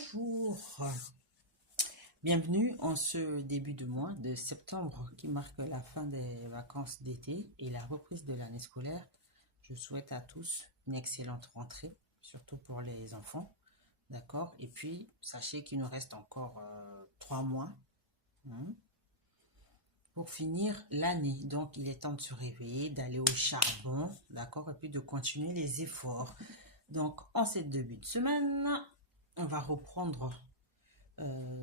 Bonjour, bienvenue en ce début de mois de septembre qui marque la fin des vacances d'été et la reprise de l'année scolaire. Je souhaite à tous une excellente rentrée, surtout pour les enfants, d'accord? Et puis, sachez qu'il nous reste encore 3 mois hein, pour finir l'année. Donc, il est temps de se réveiller, d'aller au charbon, d'accord? Et puis de continuer les efforts. Donc, en cette début de semaine, on va reprendre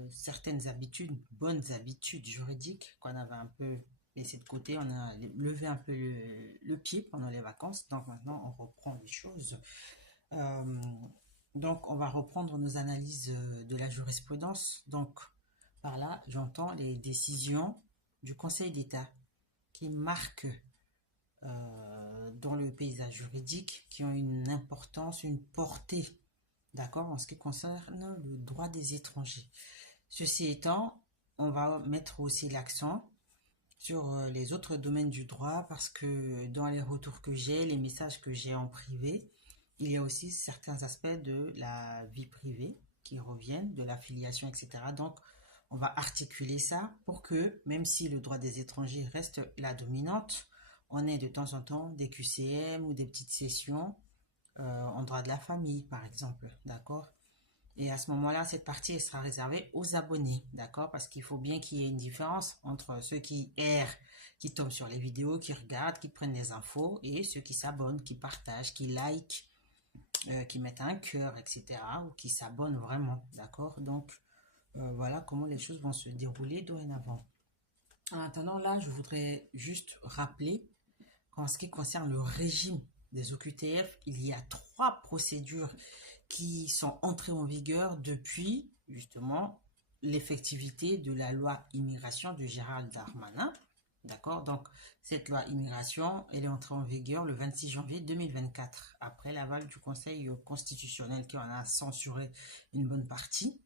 certaines habitudes, bonnes habitudes juridiques qu'on avait un peu laissé de côté. On a levé un peu le pied pendant les vacances. Donc, maintenant, on reprend les choses. Euh, donc, on va reprendre nos analyses de la jurisprudence. Donc, par là, j'entends les décisions du Conseil d'État qui marquent dans le paysage juridique, qui ont une importance, une portée, d'accord, en ce qui concerne le droit des étrangers. Ceci étant, on va mettre aussi l'accent sur les autres domaines du droit parce que dans les retours que j'ai, les messages que j'ai en privé, il y a aussi certains aspects de la vie privée qui reviennent, de l'affiliation, etc. Donc, on va articuler ça pour que, même si le droit des étrangers reste la dominante, on ait de temps en temps des QCM ou des petites sessions en droit de la famille, par exemple, d'accord? Et à ce moment-là, cette partie elle sera réservée aux abonnés, d'accord? Parce qu'il faut bien qu'il y ait une différence entre ceux qui errent, qui tombent sur les vidéos, qui regardent, qui prennent les infos, et ceux qui s'abonnent, qui partagent, qui likent, qui mettent un cœur, etc. ou qui s'abonnent vraiment, d'accord? Donc, voilà comment les choses vont se dérouler dorénavant. En attendant, là, je voudrais juste rappeler qu'en ce qui concerne le régime des OQTF, il y a 3 procédures qui sont entrées en vigueur depuis, justement, l'effectivité de la loi immigration de Gérald Darmanin. D'accord? Donc, cette loi immigration, elle est entrée en vigueur le 26 janvier 2024, après l'aval du Conseil constitutionnel qui en a censuré une bonne partie.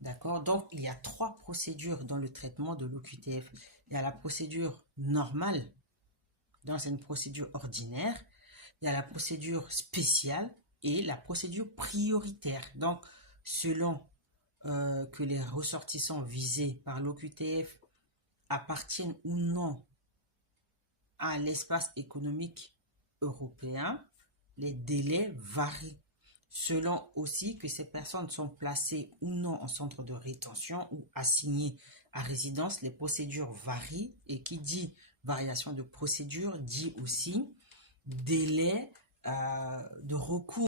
D'accord? Donc, il y a 3 procédures dans le traitement de l'OQTF. Il y a la procédure normale, donc c'est une procédure ordinaire. Il y a la procédure spéciale et la procédure prioritaire. Donc, selon que les ressortissants visés par l'OQTF appartiennent ou non à l'espace économique européen, les délais varient. Selon aussi que ces personnes sont placées ou non en centre de rétention ou assignées à résidence, les procédures varient. Et qui dit variation de procédure dit aussi délai de recours